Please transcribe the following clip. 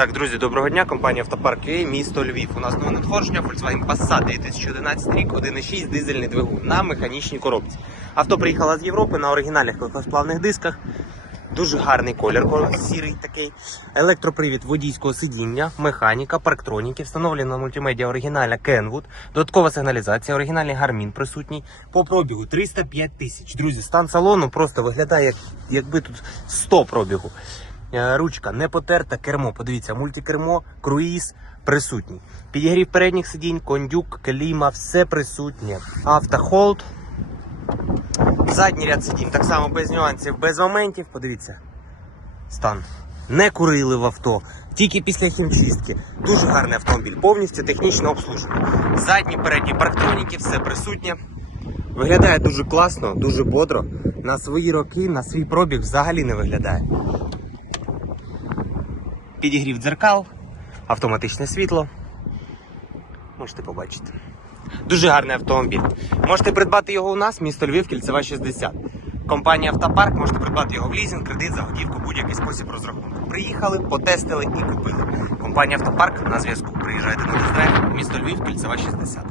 Так, друзі, доброго дня. Компанія Автопарк UA, місто Львів. У нас нове надходження Volkswagen Passat 2011 рік, 1.6 дизельний двигун на механічній коробці. Авто приїхало з Європи на оригінальних легкосплавних дисках. Дуже гарний колір, сірий такий. Електропривід водійського сидіння, механіка, парктроніки, встановлена мультимедіа оригіналя Kenwood, додаткова сигналізація, оригінальний гармін присутній. По пробігу 305 тисяч. Друзі, стан салону просто виглядає, як, якби тут 100 пробігу. Е, Ручка не потерта, кермо. Подивіться, мультикермо, круїз присутній. Підігрів передніх сидінь, кондюк, кліма, все присутнє. Автохолд. Задній ряд сидінь так само без нюансів, без моментів. Подивіться. Стан. Не курили в авто, тільки після хімчистки. Дуже гарний автомобіль, повністю технічно обслужений. Задні, передні парктроніки, все присутнє. Виглядає дуже класно, дуже бодро. На свої роки, на свій пробіг взагалі не виглядає. Підігрів дзеркал, автоматичне світло. Можете побачити. Дуже гарний автомобіль. Можете придбати його у нас, місто Львів, кільцева 60. Компанія Автопарк можете придбати його в лізинг, кредит, за готівку, будь-який спосіб розрахунку. Приїхали, потестили і купили. Компанія Автопарк на зв'язку. Приїжджайте на тест-драйв, місто Львів, кільцева 60.